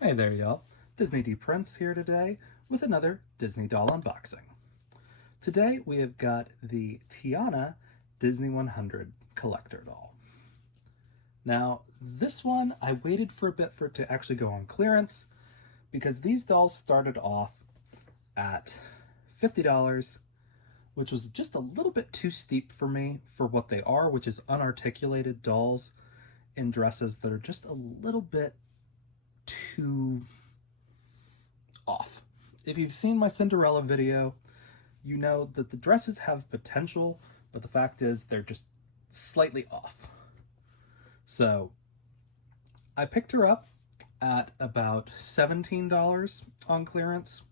Hey there, y'all. Disney D Prince here today with another Disney doll unboxing. Today we have got the Tiana Disney 100 collector doll. Now, this one I waited for a bit for it to actually go on clearance because these dolls started off at $50, which was just a little bit too steep for me for what they are, which is unarticulated dolls in dresses that are just a little bit too off. If you've seen my Cinderella video, you know that the dresses have potential, but the fact is they're just slightly off. So I picked her up at about $17 on clearance,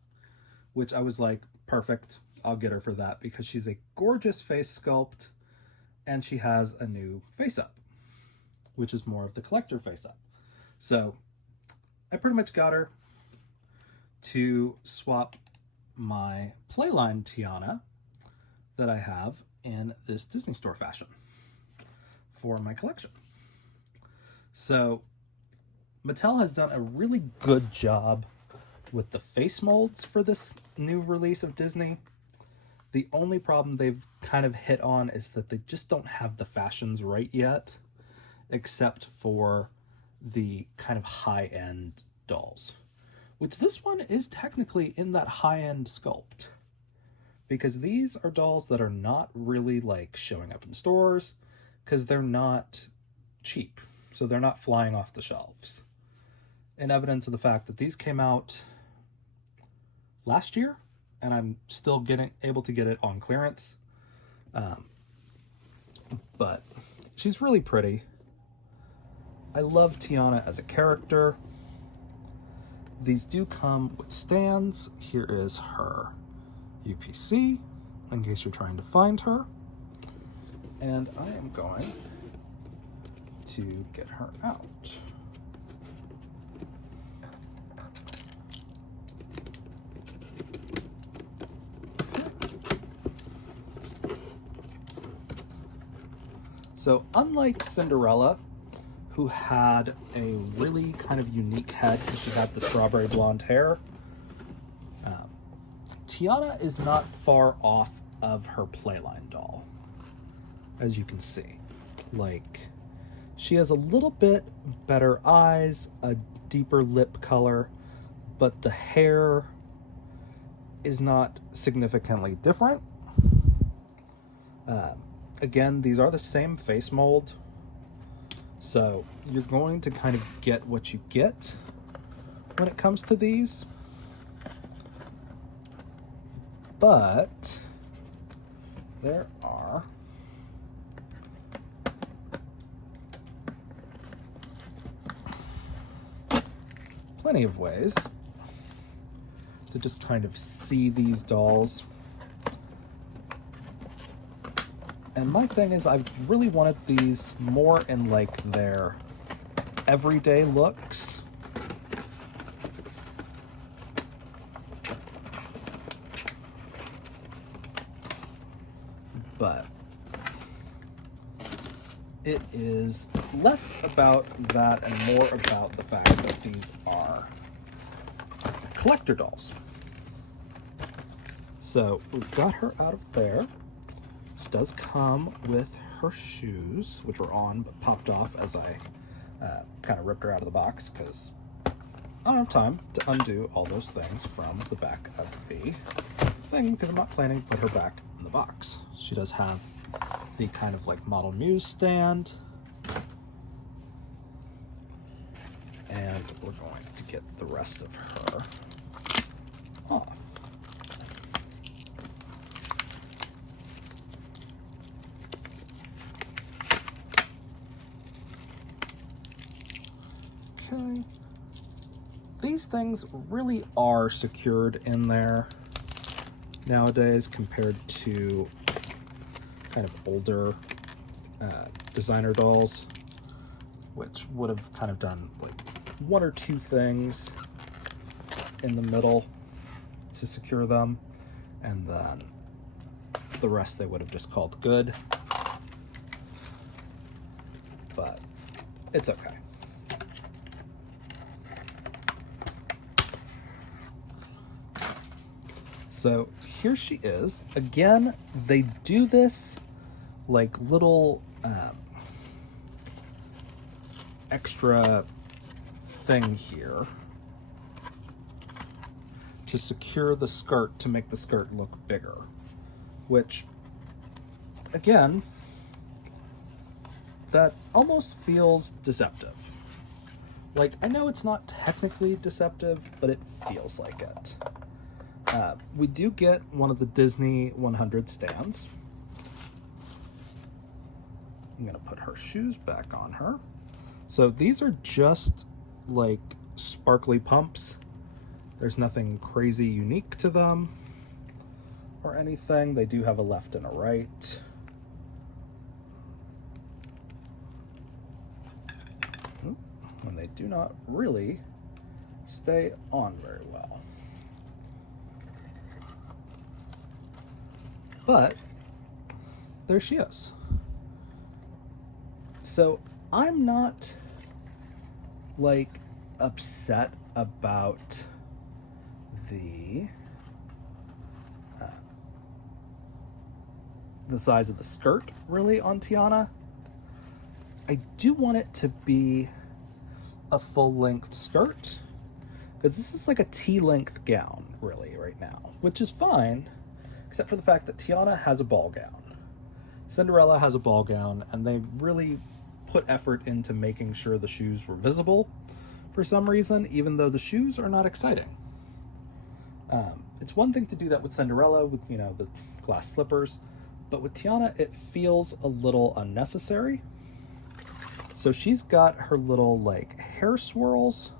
which I was like, perfect, I'll get her for that because she's a gorgeous face sculpt and she has a new face up, which is more of the collector face up. So I pretty much got her to swap my Playline Tiana that I have in this Disney Store fashion for my collection. So Mattel has done a really good job with the face molds for this new release of Disney. The only problem they've kind of hit on is that they just don't have the fashions right yet, except for the kind of high-end dolls, which this one is technically in that high-end sculpt, because these are dolls that are not really like showing up in stores because they're not cheap, so they're not flying off the shelves. In evidence of the fact that these came out last year and I'm still able to get it on clearance. But she's really pretty. I love Tiana as a character. These do come with stands. Here is her UPC, in case you're trying to find her. And I am going to get her out. So unlike Cinderella, who had a really kind of unique head because she had the strawberry blonde hair, Tiana is not far off of her Playline doll, as you can see. Like, she has a little bit better eyes, a deeper lip color, but the hair is not significantly different. Again, these are the same face mold, so you're going to kind of get what you get when it comes to these. But there are plenty of ways to just kind of see these dolls. And my thing is, I've really wanted these more in like their everyday looks. But it is less about that and more about the fact that these are collector dolls. So we've got her out of there. She does come with her shoes, which were on but popped off as I kind of ripped her out of the box because I don't have time to undo all those things from the back of the thing because I'm not planning to put her back in the box. She does have the kind of like Model Muse stand. And we're going to get the rest of her off. Okay. These things really are secured in there nowadays compared to kind of older designer dolls, which would have kind of done like one or two things in the middle to secure them, and then the rest they would have just called good. But it's okay. So here she is. Again, they do this like little extra thing here to secure the skirt to make the skirt look bigger, which again, that almost feels deceptive. Like, I know it's not technically deceptive, but it feels like it. We do get one of the Disney 100 stands. I'm gonna put her shoes back on her. So these are just like sparkly pumps. There's nothing crazy unique to them or anything. They do have a left and a right. And they do not really stay on very well. But there she is. So I'm not like upset about the size of the skirt really on Tiana. I do want it to be a full-length skirt, because this is like a T-length gown really right now, which is fine, except for the fact that Tiana has a ball gown, Cinderella has a ball gown, and they really put effort into making sure the shoes were visible for some reason, even though the shoes are not exciting. It's one thing to do that with Cinderella with, you know, the glass slippers, but with Tiana it feels a little unnecessary. So she's got her little like hair swirls,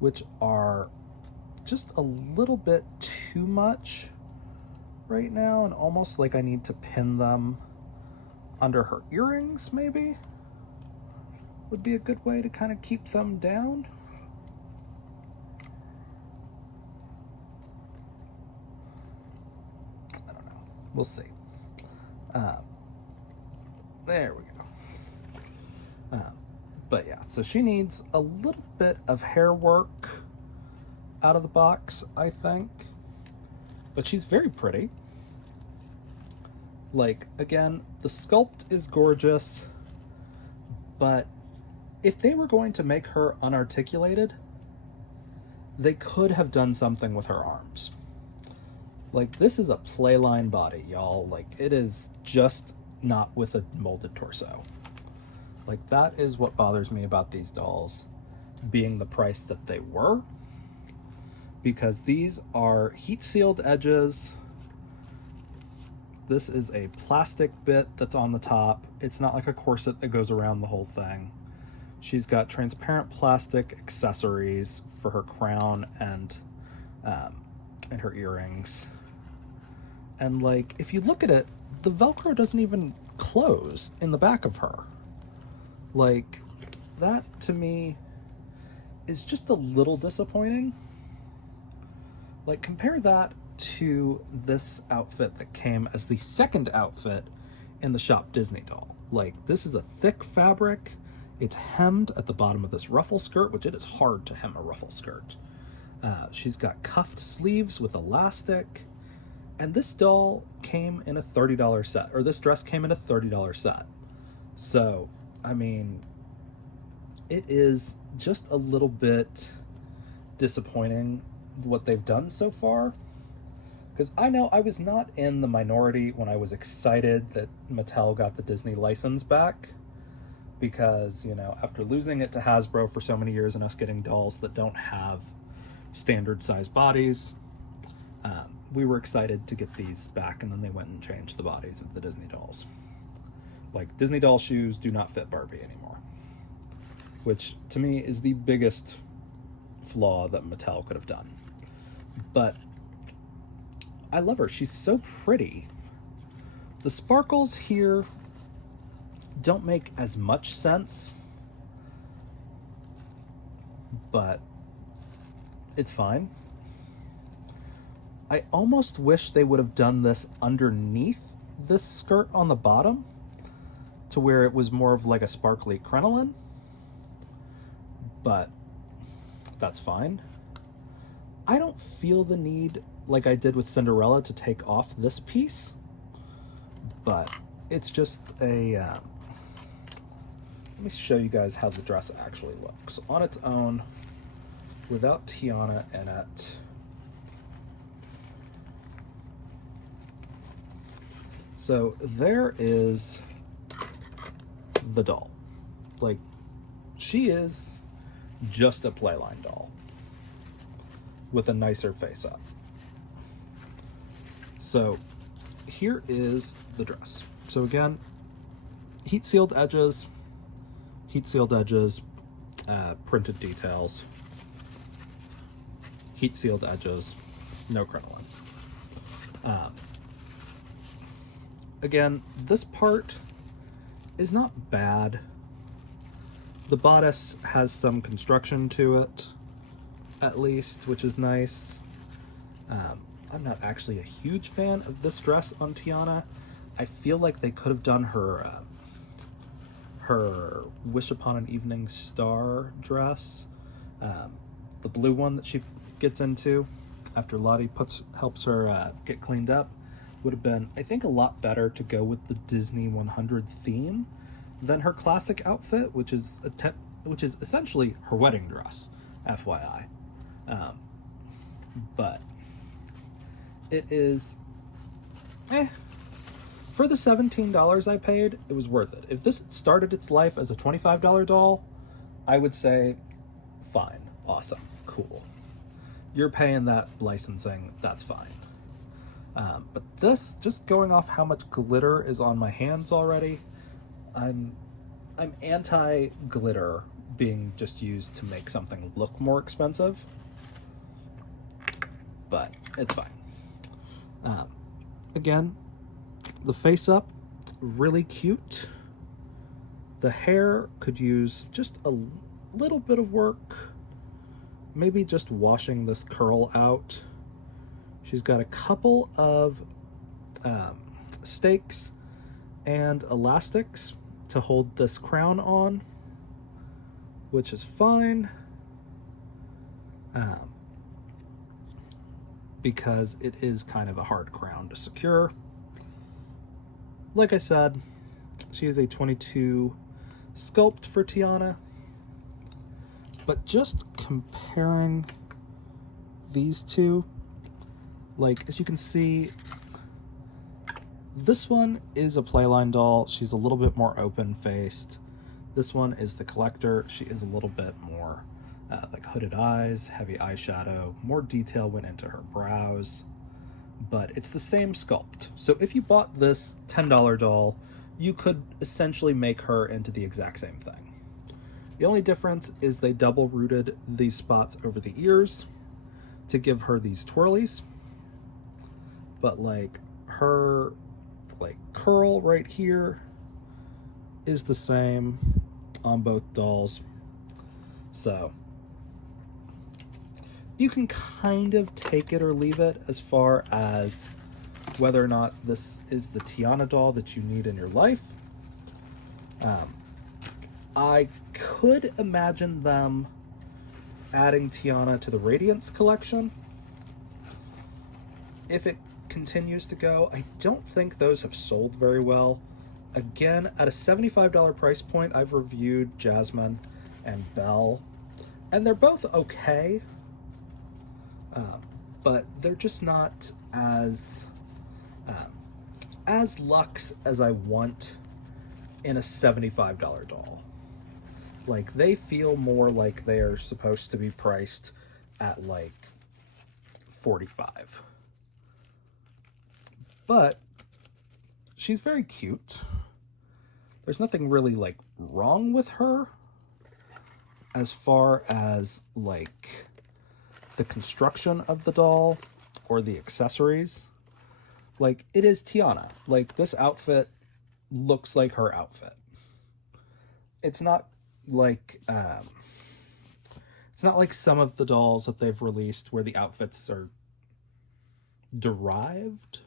which are just a little bit too much right now, and almost like I need to pin them under her earrings, maybe would be a good way to kind of keep them down. I don't know. We'll see. There we go. But yeah, so she needs a little bit of hair work out of the box, I think. But she's very pretty. Like, again, the sculpt is gorgeous, but if they were going to make her unarticulated, they could have done something with her arms. Like, this is a playline body, y'all. Like, it is just not with a molded torso. Like, that is what bothers me about these dolls being the price that they were, because these are heat-sealed edges. This is a plastic bit that's on the top. It's not like a corset that goes around the whole thing. She's got transparent plastic accessories for her crown and her earrings. And like, if you look at it, the Velcro doesn't even close in the back of her. Like, that to me is just a little disappointing. Like, compare that to this outfit that came as the second outfit in the Shop Disney doll. Like, this is a thick fabric. It's hemmed at the bottom of this ruffle skirt, which it is hard to hem a ruffle skirt. She's got cuffed sleeves with elastic. And this doll came in a $30 set, or this dress came in a $30 set. So, I mean, it is just a little bit disappointing what they've done so far. Because I know I was not in the minority when I was excited that Mattel got the Disney license back. Because, you know, after losing it to Hasbro for so many years and us getting dolls that don't have standard size bodies, we were excited to get these back, and then they went and changed the bodies of the Disney dolls. Like, Disney doll shoes do not fit Barbie anymore, which to me is the biggest flaw that Mattel could have done. But I love her. She's so pretty. The sparkles here don't make as much sense, but it's fine. I almost wish they would have done this underneath this skirt on the bottom, to where it was more of like a sparkly crinoline, but that's fine. I don't feel the need like I did with Cinderella, to take off this piece, but it's just a, let me show you guys how the dress actually looks on its own without Tiana in it. So there is the doll. Like, she is just a Playline doll with a nicer face up. So here is the dress. So again, heat sealed edges, printed details, heat sealed edges, no crinoline. Again, this part is not bad. The bodice has some construction to it, at least, which is nice. I'm not actually a huge fan of this dress on Tiana. I feel like they could have done her her Wish Upon an Evening Star dress, the blue one that she gets into after Lottie helps her get cleaned up, would have been, I think, a lot better to go with the Disney 100 theme than her classic outfit, which is essentially her wedding dress, FYI. But it is, for the $17 I paid, it was worth it. If this started its life as a $25 doll, I would say, fine, awesome, cool. You're paying that licensing, that's fine. But this, just going off how much glitter is on my hands already, I'm anti-glitter being just used to make something look more expensive, but it's fine. Again, the face up, really cute. The hair could use just a little bit of work, maybe just washing this curl out. She's got a couple of stakes and elastics to hold this crown on, which is fine, because it is kind of a hard crown to secure. Like I said, she is a 22 sculpt for Tiana, but just comparing these two, like, as you can see, this one is a Playline doll. She's a little bit more open-faced. This one is the collector. She is a little bit more like hooded eyes, heavy eyeshadow, more detail went into her brows, but it's the same sculpt. So if you bought this $10 doll, you could essentially make her into the exact same thing. The only difference is they double rooted these spots over the ears to give her these twirlies. But like her curl right here is the same on both dolls. So you can kind of take it or leave it as far as whether or not this is the Tiana doll that you need in your life. I could imagine them adding Tiana to the Radiance collection if it continues to go. I don't think those have sold very well. Again, at a $75 price point, I've reviewed Jasmine and Belle, and they're both okay, but they're just not as luxe as I want in a $75 doll. Like, they feel more like they're supposed to be priced at like $45. But she's very cute. There's nothing really like wrong with her as far as like the construction of the doll or the accessories. Like, it is Tiana. Like, this outfit looks like her outfit. It's not like some of the dolls that they've released where the outfits are derived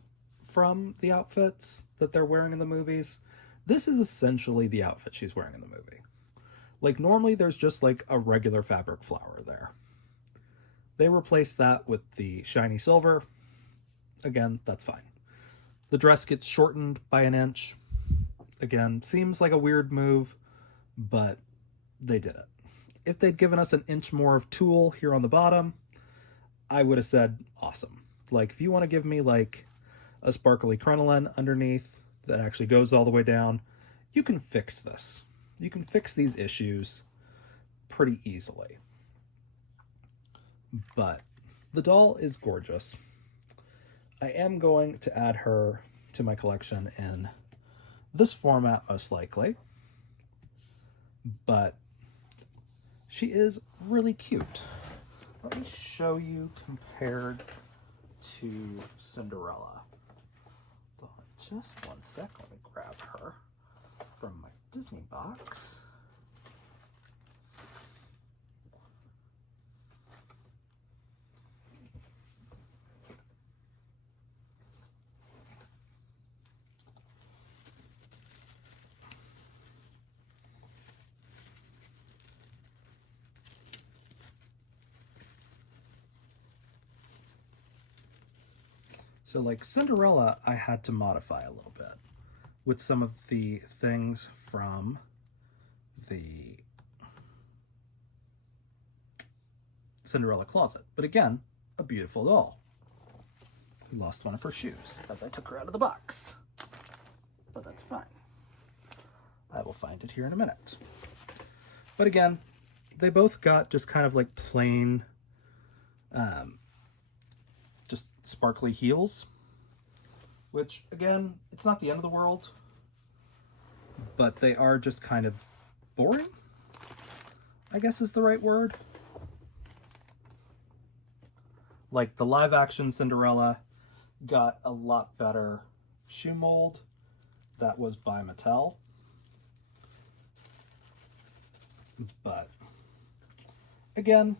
from the outfits that they're wearing in the movies. This is essentially the outfit she's wearing in the movie. Like, normally there's just like a regular fabric flower there. They replaced that with the shiny silver, again, that's fine. The dress gets shortened by an inch. Again, seems like a weird move, but they did it. If they'd given us an inch more of tulle here on the bottom, I would have said awesome. Like, if you want to give me like a sparkly crinoline underneath that actually goes all the way down, you can fix this. You can fix these issues pretty easily. But the doll is gorgeous. I am going to add her to my collection in this format most likely, but she is really cute. Let me show you compared to Cinderella. Hold on just one sec. Let me grab her from my Disney box. So like Cinderella, I had to modify a little bit with some of the things from the Cinderella closet. But again, a beautiful doll who lost one of her shoes as I took her out of the box. But that's fine. I will find it here in a minute. But again, they both got just kind of like plain just sparkly heels, which again, it's not the end of the world, but they are just kind of boring, I guess is the right word. Like the live action Cinderella got a lot better shoe mold. That was by Mattel. But again,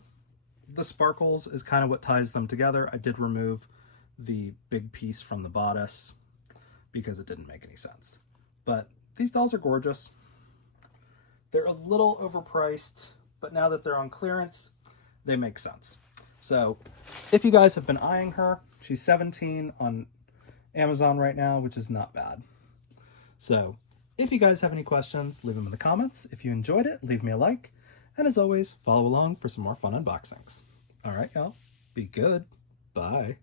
the sparkles is kind of what ties them together. I did remove the big piece from the bodice because it didn't make any sense. But these dolls are gorgeous. They're a little overpriced, but now that they're on clearance, they make sense. So if you guys have been eyeing her, she's $17 on Amazon right now, which is not bad. So if you guys have any questions, leave them in the comments. If you enjoyed it, leave me a like. And as always, follow along for some more fun unboxings. All right, y'all. Be good. Bye.